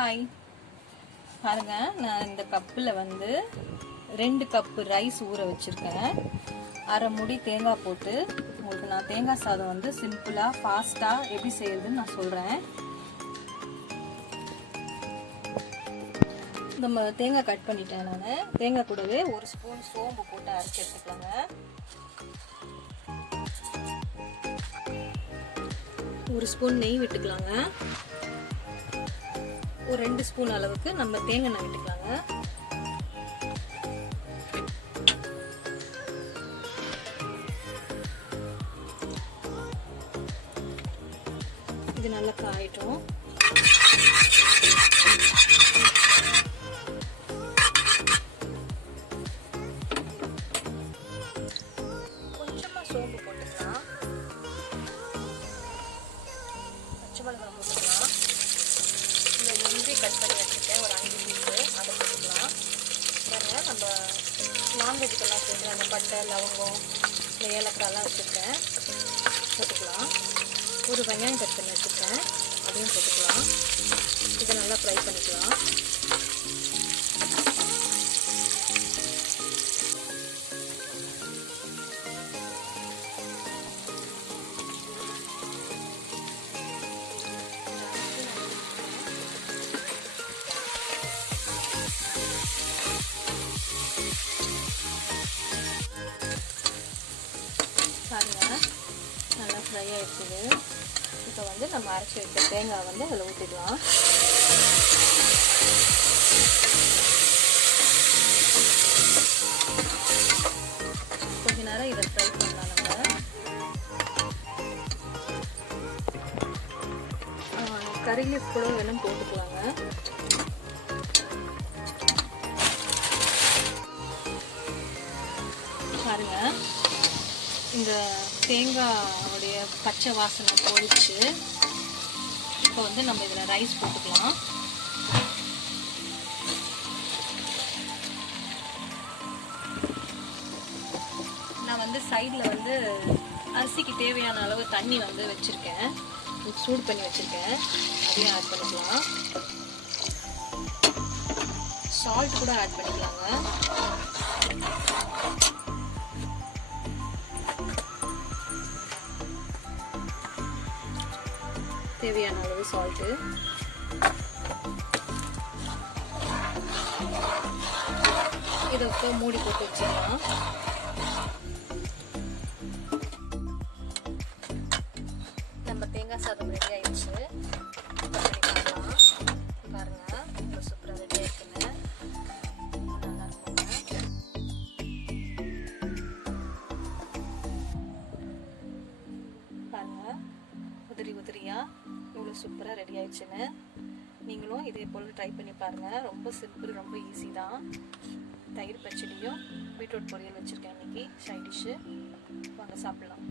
Hi பாருங்க, நான் இந்த கப்பில் வந்து 2 கப்பு ரைஸ் ஊற வச்சுருக்கேன். அரை முடி தேங்காய் போட்டு உங்களுக்கு நான் தேங்காய் சாதம் வந்து சிம்பிளாக ஃபாஸ்ட்டாக எப்படி செய்யறதுன்னு நான் சொல்கிறேன். நம்ம தேங்காய் கட் பண்ணிட்டேன். நான் தேங்காய் கூடவே 1 ஸ்பூன் சோம்பு போட்டு அரைச்சி எடுத்துக்கலாங்க. 1 ஸ்பூன் நெய் விட்டுக்கலாங்க. ஒரு 2 ஸ்பூன் அளவுக்கு நம்ம தேங்காய் எண்ணெய் விட்டுக்கலாங்க. இது நல்லா காயட்டும். கொஞ்சமா சோம்பு போட்டுக்கலாம். பச்சை மிளகாய் போட்டுக்கலாம். இந்த முந்திரி கட் பண்ணி வச்சுருக்கேன் ஒரு 5 பீஸு, அதை போட்டுக்கலாம். பாருங்க, நம்ம நான்வெஜ்ஜுக்கெல்லாம் சேர்ந்து அந்த பட்டை லவங்கம் இந்த ஏலக்காயெல்லாம் வச்சுருக்கேன், போட்டுக்கலாம். ஒரு வெங்காயம் கட் பண்ணி வச்சுருக்கேன், அதையும் போட்டுக்கலாம். இதை நல்லா ஃப்ரை பண்ணிக்கலாம். பாருங்க, நல்லா ஃப்ரை ஆகிடுச்சுது. இப்போ வந்து நம்ம அரைச்சி வைக்க தேங்காய் வந்து அதில் ஊற்றிடலாம். கொஞ்ச நேரம் இதை ஃப்ரை பண்ணலாம். நம்ம கறி லீஃப் கூட வேணும் போட்டுக்கலாங்க. பாருங்க, இந்த தேங்காயோடைய பச்சை வாசனை போயிடுச்சு. இப்போ வந்து நம்ம இதில் ரைஸ் போட்டுக்கலாம். நான் வந்து சைடில் வந்து அரிசிக்கு தேவையான அளவு தண்ணி வந்து வச்சுருக்கேன், சூடு பண்ணி வச்சுருக்கேன். அதையும் ஆட் பண்ணிக்கலாம். சால்ட் கூட ஆட் பண்ணிக்கலாங்க. தேவையான அளவு சால்ட்டு. இதை மூடி போட்டு வச்சுக்கலாம். நம்ம தேங்காய் சாதம் ரெடி ஆயிடுச்சு. பாருங்க, ரொம்ப சூப்பராக ரெடி ஆயிடுச்சுங்க. நல்லா இருக்குங்க. பாருங்க, உதிரி உதிரியா இவ்வளோ சூப்பராக ரெடி ஆயிடுச்சுன்னு. நீங்களும் இதே போல் ட்ரை பண்ணி பாருங்கள். ரொம்ப சிம்பிள், ரொம்ப ஈஸி தான். தயிர் பச்சடியும் பீட்ரூட் பொரியல் வச்சுருக்கேன் இன்றைக்கி சைட் டிஷ்ஷு. வாங்க சாப்பிட்லாம்.